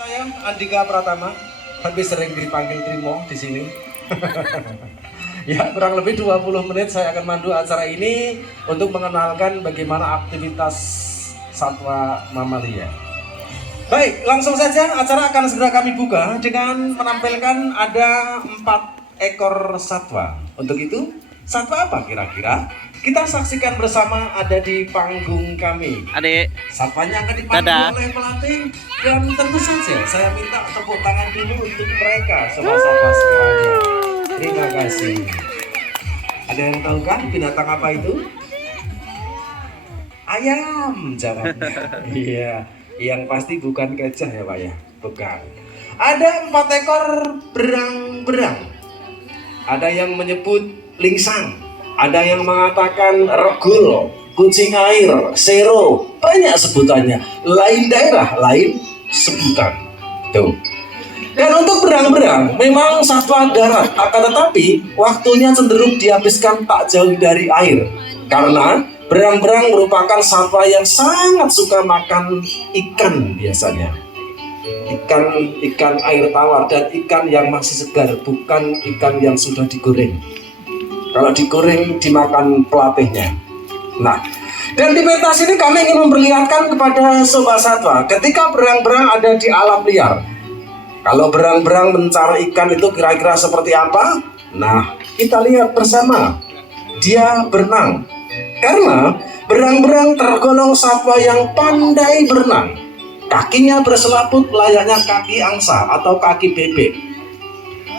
Saya Andika Pratama, tapi sering dipanggil Trimo di sini. Ya, kurang lebih 20 menit saya akan mandu acara ini untuk mengenalkan bagaimana aktivitas satwa mamalia. Baik, langsung saja acara akan segera kami buka dengan menampilkan ada 4 ekor satwa. Untuk itu, satwa apa kira-kira? Kita saksikan bersama ada di panggung kami. Adik, Satwanya akan dipandu oleh pelatih dan tentu saja saya minta tepuk tangan dulu untuk mereka sobat-sobat semuanya. Terima kasih. Ada yang tahu kan binatang apa itu? Ayam jawabnya. Iya, yang pasti bukan gajah ya Pak ya, bukan. Ada 4 ekor berang-berang. Ada yang menyebut lingsang, ada yang mengatakan regul, kucing air, sero, banyak sebutannya. Lain daerah, lain sebutan. Tuh. Dan untuk berang-berang, memang satwa darat, akan tetapi waktunya cenderung dihabiskan tak jauh dari air. Karena berang-berang merupakan satwa yang sangat suka makan ikan biasanya. Ikan air tawar dan ikan yang masih segar, bukan ikan yang sudah digoreng. Kalau digoreng dimakan pelatihnya. Nah, dan di pentas ini kami ingin memperlihatkan kepada sobat satwa ketika berang-berang ada di alam liar. Kalau berang-berang mencari ikan itu kira-kira seperti apa? Nah, kita lihat bersama. Dia berenang. Karena berang-berang tergolong satwa yang pandai berenang. Kakinya berselaput layaknya kaki angsa atau kaki bebek.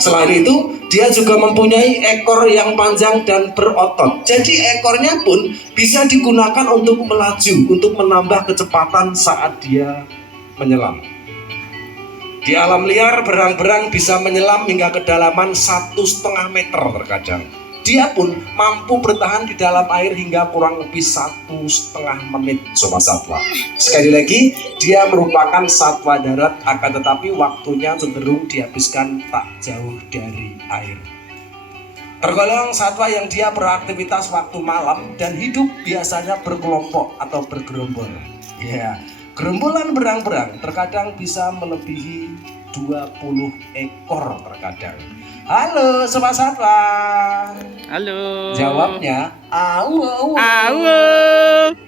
Selain itu, dia juga mempunyai ekor yang panjang dan berotot. Jadi ekornya pun bisa digunakan untuk melaju, untuk menambah kecepatan saat dia menyelam. Di alam liar, berang-berang bisa menyelam hingga kedalaman 1,5 meter terkadang. Dia pun mampu bertahan di dalam air hingga kurang lebih 1,5 menit, sobat satwa. Sekali lagi, dia merupakan satwa darat, akan tetapi waktunya cenderung dihabiskan tak jauh dari air. Tergolong satwa yang dia beraktivitas waktu malam dan hidup biasanya berkelompok atau bergerombol. Ya, gerombolan berang-berang terkadang bisa melebihi 20 ekor terkadang. Halo sobat satwa. halo. Jawabnya au au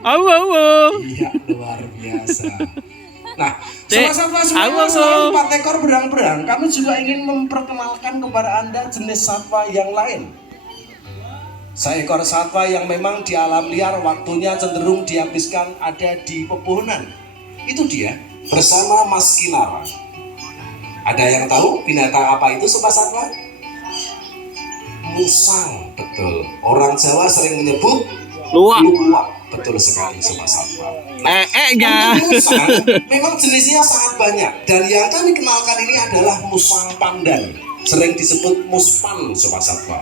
Awu, awu. Iya, luar biasa. Nah, Dek, sobat satwa semuanya, awu. selain 4 ekor berang-berang, kami juga ingin memperkenalkan kepada Anda jenis satwa yang lain. Seekor satwa yang memang di alam liar waktunya cenderung dihabiskan ada di pepohonan. Itu dia, bersama Mas Kinara. Ada yang tahu binatang apa itu sobat satwa? Musang, betul. Orang Jawa sering menyebut Luwak. luwak, betul sekali sobat satwa. Ya. Untuk musang, memang jenisnya sangat banyak. Dan yang kami kenalkan ini adalah musang pandan, sering disebut muspan sobat satwa.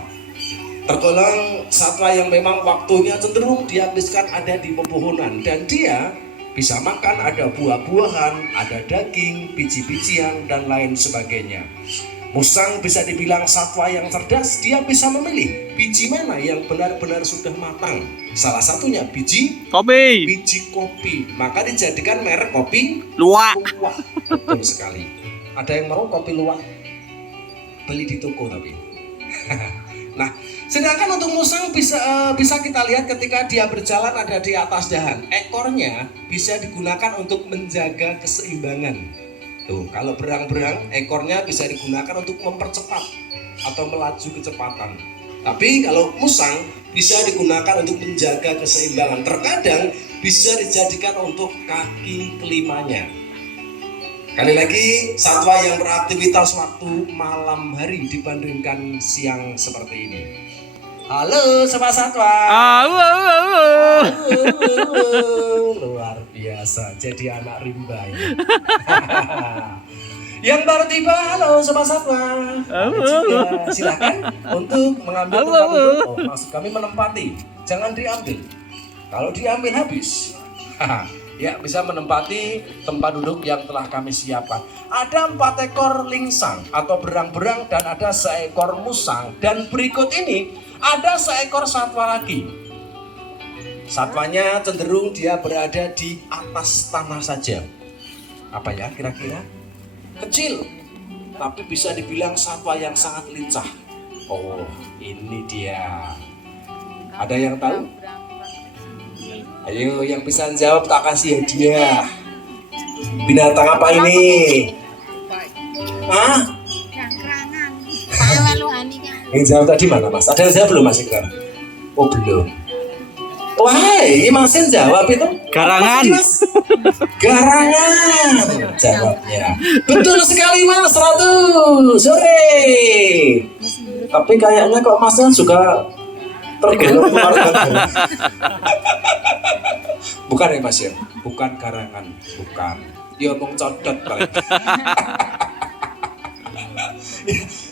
Tergolong satwa yang memang waktunya cenderung dihabiskan ada di pepohonan, dan dia bisa makan ada buah-buahan, ada daging, biji-bijian, dan lain sebagainya. Musang bisa dibilang satwa yang cerdas. Dia bisa memilih biji mana yang benar-benar sudah matang. Salah satunya biji kopi. Maka dijadikan merek kopi Luwak. luwak. Betul sekali. Ada yang mau kopi luwak? Beli di toko tapi. Nah, sedangkan untuk musang bisa kita lihat ketika dia berjalan ada di atas dahan. Ekornya bisa digunakan untuk menjaga keseimbangan. Tuh, kalau berang-berang ekornya bisa digunakan untuk mempercepat atau melaju kecepatan. Tapi kalau musang bisa digunakan untuk menjaga keseimbangan. Terkadang bisa dijadikan untuk kaki kelimanya. Kali lagi, satwa yang beraktivitas waktu malam hari dibandingkan siang seperti ini. Halo sobat satwa. Awu. Luar biasa, jadi anak rimba ini. Yang baru tiba, halo sobat satwa. Ada juga, silakan untuk mengambil tempat duduk. Oh, maksud kami menempati, jangan diambil. Kalau diambil habis. Ya, bisa menempati tempat duduk yang telah kami siapkan. Ada 4 ekor lingsang atau berang-berang dan ada seekor musang. Dan berikut ini ada seekor satwa lagi. Satwanya cenderung dia berada di atas tanah saja. Apa ya kira-kira? kecil, tapi bisa dibilang satwa yang sangat lincah. Oh, ini dia. Ada yang tahu? Ayo, yang bisa jawab tak kasih hadiah. Binatang apa ini? Hah? Yang jawab tadi mana, Mas? Ada yang jawab belum, Mas Ikrar? Oh, belum. Wah, ini Mas yang jawab itu. Garangan. Garangan jawabnya. Betul sekali, Mas. 100. Sore. Tapi kayaknya kok Masnya juga tergolong keluarga. Bukan ya, Mas ya? Bukan garangan, bukan. Ya omong codot paling.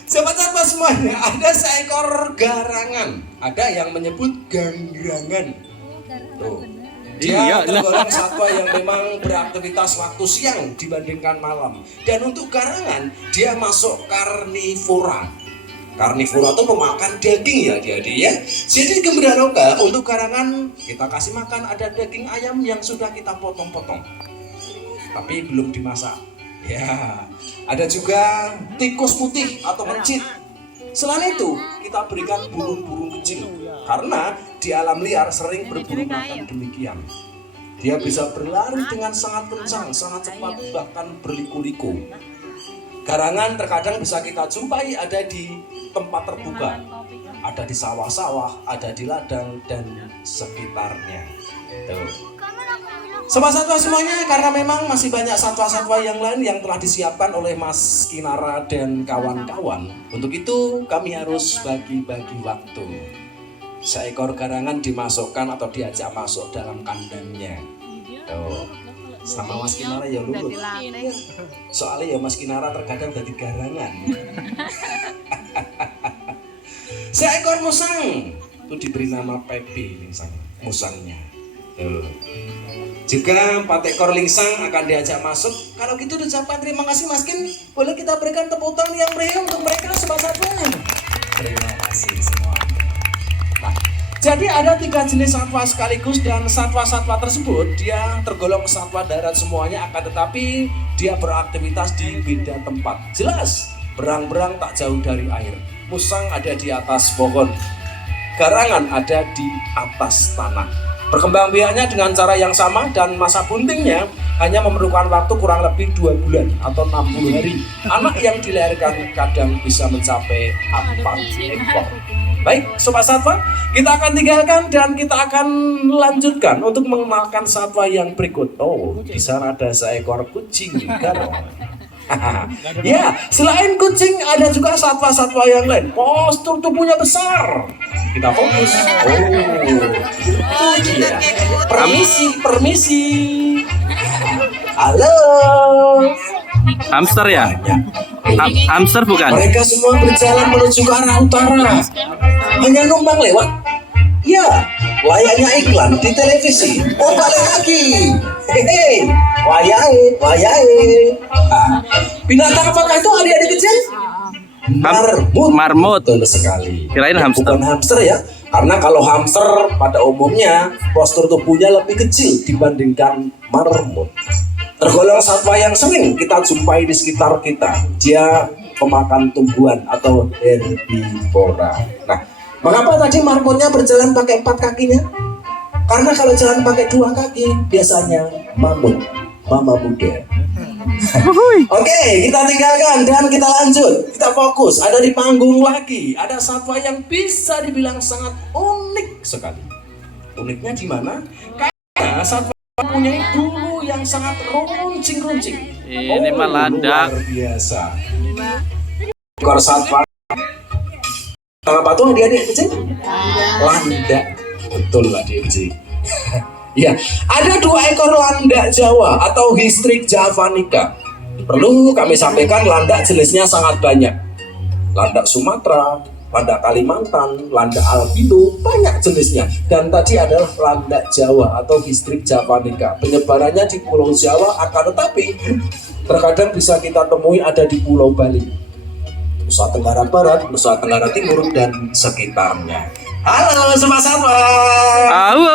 Sobat-sobat semuanya, ada seekor garangan. Ada yang menyebut gangrangan. Tuh. Dia tergolong satwa yang memang beraktivitas waktu siang dibandingkan malam. Dan untuk garangan, dia masuk karnivora. Karnivora itu pemakan daging ya dia. Jadi gembira roga, untuk garangan kita kasih makan ada daging ayam yang sudah kita potong-potong. Tapi belum dimasak. Ya, ada juga tikus putih atau mencit. Selain itu, kita berikan burung-burung kecil karena di alam liar sering berburu makan demikian. Dia bisa berlari dengan sangat kencang, sangat cepat, bahkan berliku-liku. Garangan terkadang bisa kita jumpai ada di tempat terbuka, ada di sawah-sawah, ada di ladang dan sekitarnya. Tuh. Sobat satwa semuanya, karena memang masih banyak satwa-satwa yang lain yang telah disiapkan oleh Mas Kinara dan kawan-kawan. Untuk itu kami harus bagi-bagi waktu. Seekor garangan dimasukkan atau diajak masuk dalam kandangnya. Tuh. Sama Mas Kinara ya lurut. Soalnya ya Mas Kinara terkadang jadi garangan. Seekor musang itu diberi nama Pepe musangnya. Tuh. Juga 4 ekor lingsang akan diajak masuk. Kalau gitu ucapkan terima kasih Mas Kin. Boleh kita berikan tepuk tangan yang meriah untuk mereka sobat satwa. Terima kasih semua. Nah, jadi ada 3 jenis satwa sekaligus dan satwa-satwa tersebut dia tergolong satwa darat semuanya, akan tetapi dia beraktivitas di beda tempat. Jelas, berang-berang tak jauh dari air. Musang ada di atas pohon. Garangan ada di atas tanah. Perkembangbiakannya dengan cara yang sama dan masa buntingnya hanya memerlukan waktu kurang lebih 2 bulan atau 60 hari. Anak yang dilahirkan kadang bisa mencapai 4 ekor. Baik, sobat satwa, kita akan tinggalkan dan kita akan lanjutkan untuk mengenalkan satwa yang berikut. Oh, di sana ada seekor kucing garong. Ya, selain kucing ada juga satwa-satwa yang lain. Postur tubuhnya besar. Kita fokus. Oh, dia. Permisi. Halo. Hamster ya? Hamster bukan? Mereka semua berjalan menuju ke arah utara. Hanya numpang lewat. Ya, layaknya iklan di televisi. Oh, balik lagi. Hehe, wayai. Binatang apakah itu adik-adik kecil? Marmut. Betul sekali. Kirain hamster. Bukan hamster ya, karena kalau hamster pada umumnya postur tubuhnya lebih kecil dibandingkan marmut. Tergolong satwa yang sering kita jumpai di sekitar kita. Dia pemakan tumbuhan atau herbivora. Nah, mengapa tadi marmutnya berjalan pakai 4 kakinya? Karena kalau jalan pakai 2 kaki biasanya mamut, mama muda. Oke, kita tinggalkan dan kita lanjut. Kita fokus. Ada di panggung lagi. Ada satwa yang bisa dibilang sangat unik sekali. Uniknya di mana? Karena satwa punya bulu yang sangat runcing. Ini mah landak. Luar biasa. Ekor satwa. Apa tuh adik-adik kecil? Landak. Betul adik kecil. Ya, ada 2 ekor landak Jawa atau Hystrix javanica. Perlu kami sampaikan, landak jenisnya sangat banyak. Landak Sumatera, landak Kalimantan, landak albino, banyak jenisnya. Dan tadi adalah landak Jawa atau Hystrix javanica. Penyebarannya di Pulau Jawa, akan tetapi terkadang bisa kita temui ada di Pulau Bali, Nusa Tenggara Barat, Nusa Tenggara Timur, dan sekitarnya. Halo sobat satwa. Halo.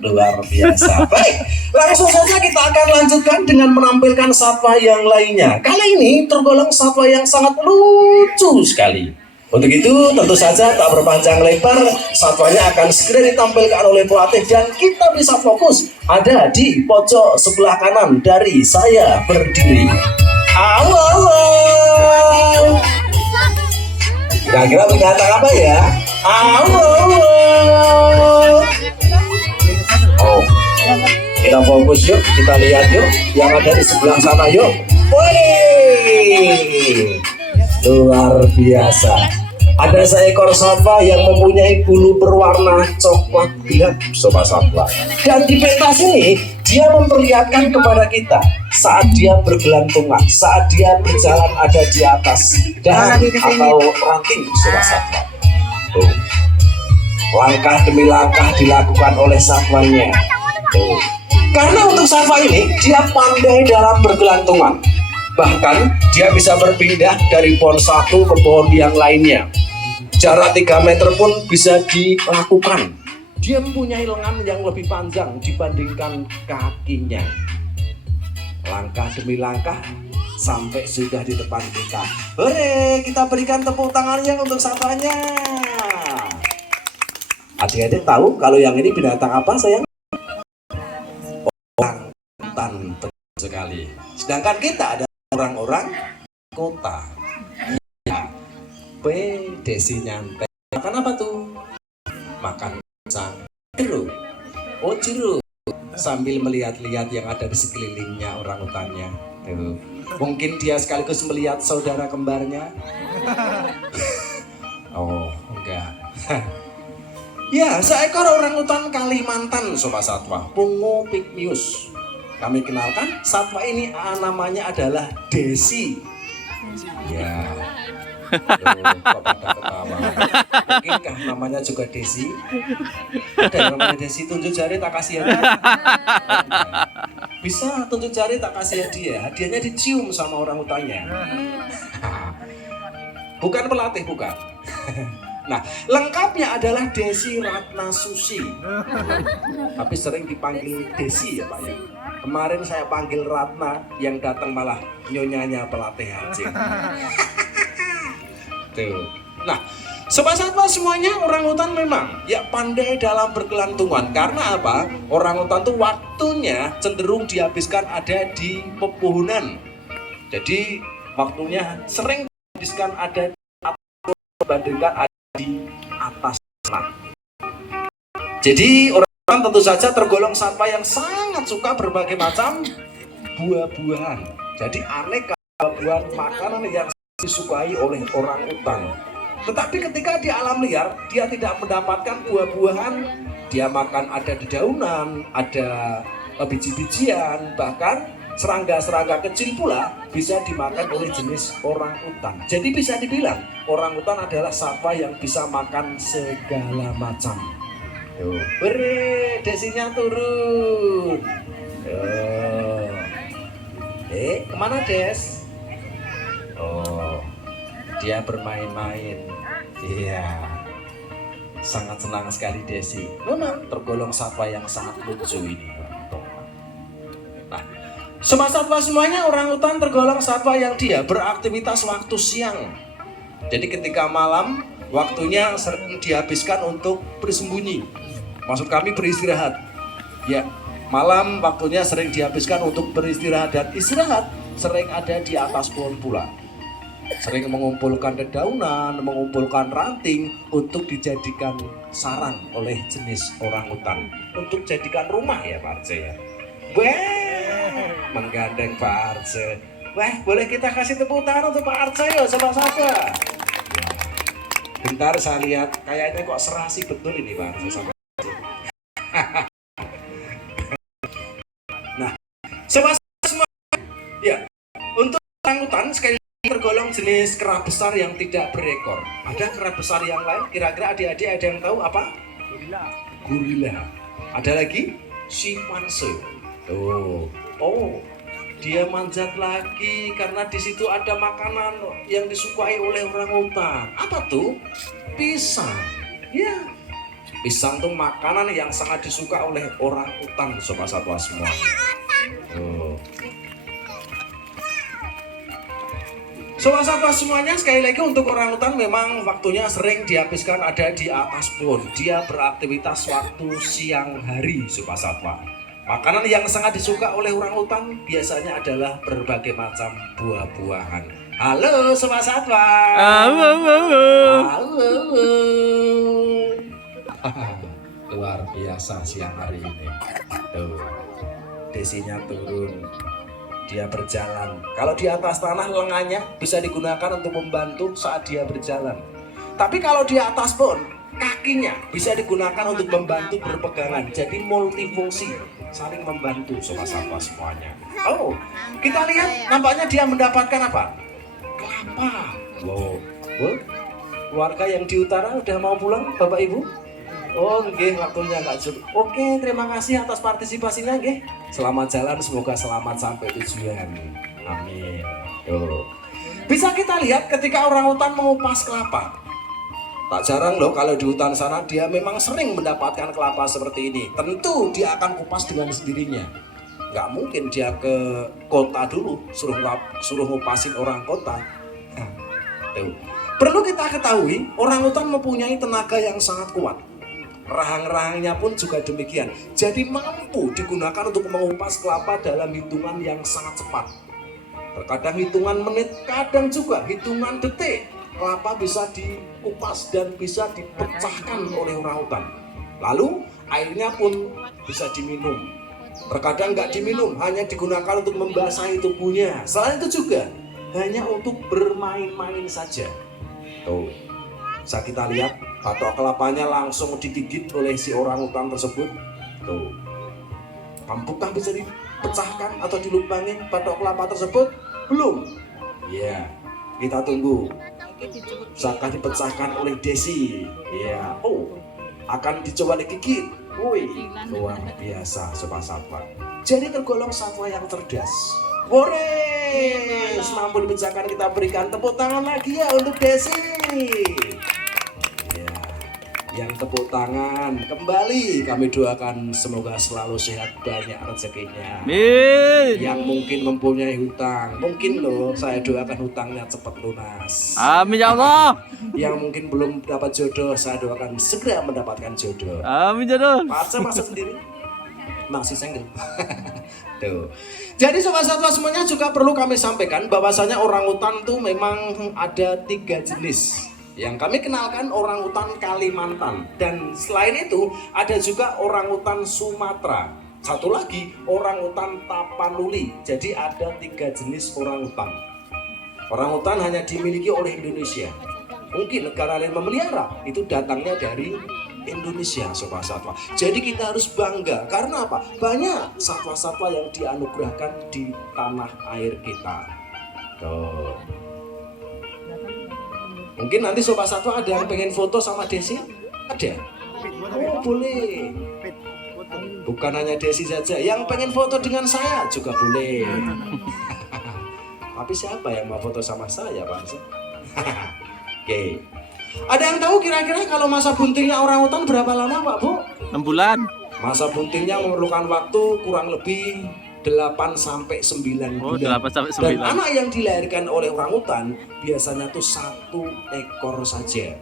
luar biasa. Baik, langsung saja kita akan lanjutkan dengan menampilkan satwa yang lainnya. Kali ini tergolong satwa yang sangat lucu sekali. Untuk itu tentu saja tak berpanjang lebar, satwanya akan segera ditampilkan oleh pelatih dan kita bisa fokus ada di pojok sebelah kanan dari saya berdiri. Awal. Kira-kira binatang apa ya? Awal. Oh, kita fokus yuk, kita lihat yuk yang ada di sebelah sana yuk. Wih, luar biasa. Ada seekor satwa yang mempunyai bulu berwarna coklat gelap, sobat satwa. Dan di pentas ini dia memperlihatkan kepada kita saat dia bergelantungan, saat dia berjalan ada di atas dahan atau ranting, sobat satwa. Tuh. Langkah demi langkah dilakukan oleh satwanya. Tuh. Karena untuk satwa ini dia pandai dalam bergelantungan. Bahkan dia bisa berpindah dari pohon satu ke pohon yang lainnya. Jarak 3 meter pun bisa dilakukan. Dia mempunyai lengan yang lebih panjang dibandingkan kakinya. Langkah demi langkah sampai sudah di depan kita. Hore, kita berikan tepuk tangannya untuk satwanya. Adik-adik tahu kalau yang ini binatang apa sayang? Orangutan, betul sekali. Sedangkan kita ada orang-orang kota. Ya. Desi nyantai. Makan apa tuh? Makan pisang jeruk. Oh jeruk. Sambil melihat-lihat yang ada di sekelilingnya orangutannya. Tuh. Mungkin dia sekaligus melihat saudara kembarnya. Oh enggak. Ya, seekor orangutan Kalimantan, sobat satwa, Pungo pygmaeus. Kami kenalkan satwa ini namanya adalah Desi. Ya. Kok pada ketawa? Mungkinkah namanya juga Desi? Ada yang namanya Desi, tunjuk jari tak kasih hadiah. Bisa tunjuk jari tak kasih hadiah. Hadiahnya dicium sama orangutannya. Bukan pelatih, bukan. Nah, lengkapnya adalah Desi Ratnasusi. Tapi sering dipanggil Desi ya Pak ya. Kemarin saya panggil Ratna, yang datang malah nyonyanya pelatih aja. Tuh. Nah, sobat satwa semuanya orangutan memang ya pandai dalam bergelantungan. Karena apa? Orangutan tuh waktunya cenderung dihabiskan ada di pepohonan. Jadi waktunya sering dihabiskan ada di atas dibandingkan ada di atas tanah. Jadi orangutan tentu saja tergolong satwa yang sangat suka berbagai macam buah-buahan. Jadi aneka buah-buahan makanan yang disukai oleh orangutan. Tetapi ketika di alam liar dia tidak mendapatkan buah-buahan, dia makan ada di daunan, ada biji-bijian, bahkan serangga-serangga kecil pula bisa dimakan oleh jenis orangutan. Jadi bisa dibilang orangutan adalah satwa yang bisa makan segala macam. Beri desinya turun. Kemana Des? Oh, dia bermain-main. Iya, sangat senang sekali Desi. Memang tergolong satwa yang sangat lucu ini. Nah, semua satwa semuanya orangutan tergolong satwa yang dia beraktivitas waktu siang. Jadi ketika malam waktunya sering dihabiskan untuk bersembunyi. Maksud kami beristirahat. Ya, malam waktunya sering dihabiskan untuk beristirahat dan istirahat sering ada di atas pohon pula. Sering mengumpulkan dedaunan, mengumpulkan ranting untuk dijadikan sarang oleh jenis orangutan. Untuk jadikan rumah ya Pak Arce ya. Wah, menggandeng Pak Arce. Wah, boleh kita kasih tepuk tangan untuk Pak Arce ya sobat-sobat. Bentar saya lihat, kayaknya kok serasi betul ini Pak Arce sama Arce. Nah, sobat semua ya, untuk orangutan sekali tergolong jenis kera besar yang tidak berekor. Ada kera besar yang lain, kira-kira adik-adik ada yang tahu apa? Gorila. Ada lagi? Simpanse. Oh, dia manjat lagi karena di situ ada makanan yang disukai oleh orangutan. Apa tuh? Pisang. Ya, Pisang tuh makanan yang sangat disuka oleh orang utan, sobat satwa semua. Tuh. Sobat satwa semuanya, sekali lagi untuk orang utan memang waktunya sering dihabiskan ada di atas pohon. Dia beraktivitas waktu siang hari, sobat satwa. Makanan yang sangat disuka oleh orang utan biasanya adalah berbagai macam buah-buahan. Halo sobat satwa. Halo. Luar biasa siang hari ini. Tuh, desinya turun, dia berjalan. Kalau di atas tanah lengannya bisa digunakan untuk membantu saat dia berjalan. Tapi kalau di atas pohon, kakinya bisa digunakan untuk membantu berpegangan. Jadi multifungsi, saling membantu sobat satwa semuanya. Oh, kita lihat nampaknya dia mendapatkan apa? Kelapa. Wow, keluarga yang di utara udah mau pulang, Bapak Ibu? Oh, nggih, waktunya nggak cukup. Oke, terima kasih atas partisipasinya, nggih. Selamat jalan, semoga selamat sampai tujuan. Amin. Tuh. Bisa kita lihat ketika orang hutan mengupas kelapa. Tak jarang loh kalau di hutan sana dia memang sering mendapatkan kelapa seperti ini. Tentu dia akan kupas dengan sendirinya. Nggak mungkin dia ke kota dulu suruh ngupasin orang kota. Tuh. Perlu kita ketahui, orang hutan mempunyai tenaga yang sangat kuat. Rahang-rahangnya pun juga demikian. Jadi mampu digunakan untuk mengupas kelapa dalam hitungan yang sangat cepat. Terkadang hitungan menit, kadang juga hitungan detik. Kelapa bisa dikupas dan bisa dipecahkan oleh orang hutan. Lalu airnya pun bisa diminum. Terkadang nggak diminum, hanya digunakan untuk membasahi tubuhnya. Selain itu juga hanya untuk bermain-main saja. Tuh, bisa kita lihat batok kelapanya langsung digigit oleh si orang hutan tersebut. Tuh, apakah bisa dipecahkan atau dilubangin batok kelapa tersebut? Belum. Ya, kita tunggu. Bisakah dipecahkan oleh Desi? Ya, oh, akan dicoba digigit. Woi, luar biasa sobat satwa. Jadi tergolong satwa yang cerdas. Wores, mampu dipecahkan, kita berikan tepuk tangan lagi ya untuk Desi. Yang tepuk tangan kembali kami doakan semoga selalu sehat, banyak rezekinya. Amin. Yang mungkin mempunyai hutang, mungkin loh saya doakan hutangnya cepat lunas. Amin ya Allah. Yang mungkin belum dapat jodoh, saya doakan segera mendapatkan jodoh. Amin jodoh. Pacar masa sendiri masih single. Tuh. Jadi sobat satwa semuanya juga perlu kami sampaikan bahwasanya orang hutan tuh memang ada 3 jenis. Yang kami kenalkan orang hutan Kalimantan, dan selain itu ada juga orang hutan Sumatera. Satu lagi orang hutan Tapanuli. Jadi ada 3 jenis orang hutan. Orang hutan hanya dimiliki oleh Indonesia. Mungkin negara lain memelihara, itu datangnya dari Indonesia sobat satwa. Jadi kita harus bangga karena apa? Banyak satwa-satwa yang dianugerahkan di tanah air kita. Tuh. Mungkin nanti sobat satwa ada yang pengen foto sama Desi? Ada? Oh boleh. Bukan hanya Desi saja, yang pengen foto dengan saya juga boleh. Tapi siapa yang mau foto sama saya Pak? Oke. Ada yang tahu kira-kira kalau masa buntingnya orang hutan berapa lama Pak Bu? 6 bulan. Masa buntingnya memerlukan waktu kurang lebih 8-9 bulan. Oh, 8-9. Dan anak yang dilahirkan oleh orang hutan biasanya tuh 1 ekor saja.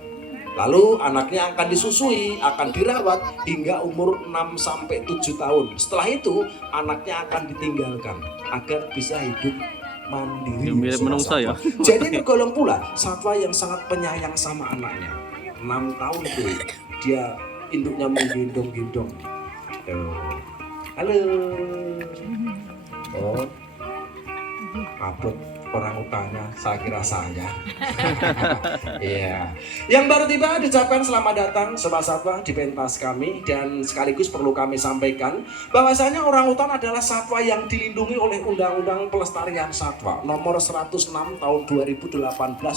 Lalu anaknya akan disusui, akan dirawat hingga umur 6-7 tahun. Setelah itu anaknya akan ditinggalkan agar bisa hidup mandiri. Mirip menungso ya. Jadi tergolong pula satwa yang sangat penyayang sama anaknya. 6 tahun tuh dia induknya menggendong-gendong. Halo. Oh, kabut orang hutannya, saya kira saya. Iya. Yang baru tiba diucapkan selamat datang sobat satwa di pentas kami, dan sekaligus perlu kami sampaikan bahwasanya orang hutan adalah satwa yang dilindungi oleh Undang-Undang Pelestarian Satwa nomor 106 tahun 2018,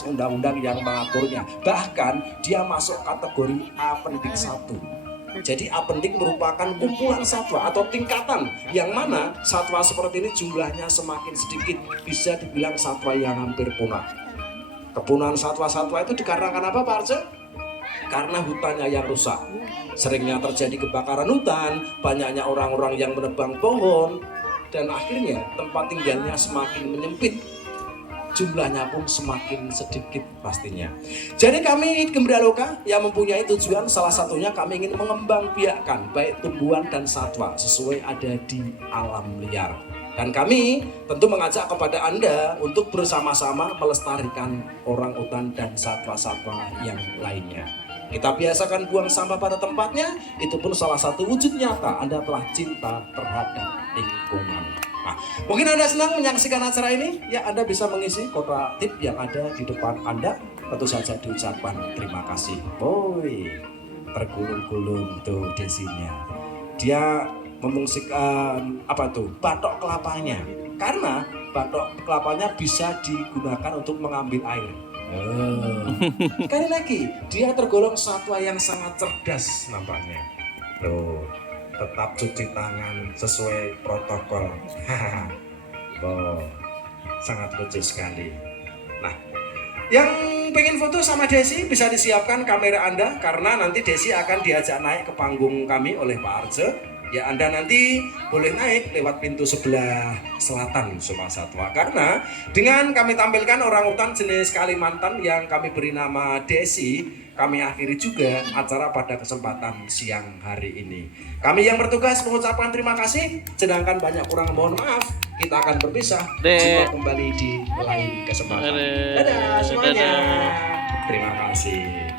undang-undang yang mengaturnya. Bahkan dia masuk kategori Apendik 1. Jadi apendik merupakan kumpulan satwa atau tingkatan yang mana satwa seperti ini jumlahnya semakin sedikit, bisa dibilang satwa yang hampir punah. Kepunahan satwa-satwa itu dikarenakan apa Pak Arce? karena hutannya yang rusak. Seringnya terjadi kebakaran hutan, banyaknya orang-orang yang menebang pohon, dan akhirnya tempat tinggalnya semakin menyempit. Jumlahnya pun semakin sedikit pastinya. Jadi kami Gembira Loka yang mempunyai tujuan, salah satunya kami ingin mengembangbiakkan baik tumbuhan dan satwa sesuai ada di alam liar. Dan kami tentu mengajak kepada Anda untuk bersama-sama melestarikan orangutan dan satwa-satwa yang lainnya. Kita biasakan buang sampah pada tempatnya, itu pun salah satu wujud nyata Anda telah cinta terhadap lingkungan. Nah, mungkin Anda senang menyaksikan acara ini, ya Anda bisa mengisi kotak tip yang ada di depan Anda. Tentu saja diucapkan terima kasih. Boy, tergulung-gulung tuh desinya. Dia memungsikan apa tuh? Batok kelapanya. Karena batok kelapanya bisa digunakan untuk mengambil air. Sekali lagi, dia tergolong satwa yang sangat cerdas nampaknya. Tuh, tetap cuci tangan sesuai protokol. Oh, sangat lucu sekali. Nah, yang pengen foto sama Desi bisa disiapkan kamera Anda, karena nanti Desi akan diajak naik ke panggung kami oleh Pak Arjo. Ya, Anda nanti boleh naik lewat pintu sebelah selatan Sobat Satwa, karena dengan kami tampilkan orangutan jenis Kalimantan yang kami beri nama Desi, kami akhiri juga acara pada kesempatan siang hari ini. Kami yang bertugas mengucapkan terima kasih, sedangkan banyak kurang mohon maaf. Kita akan berpisah. Jumpa kembali di lain kesempatan. Dadah semuanya. Terima kasih.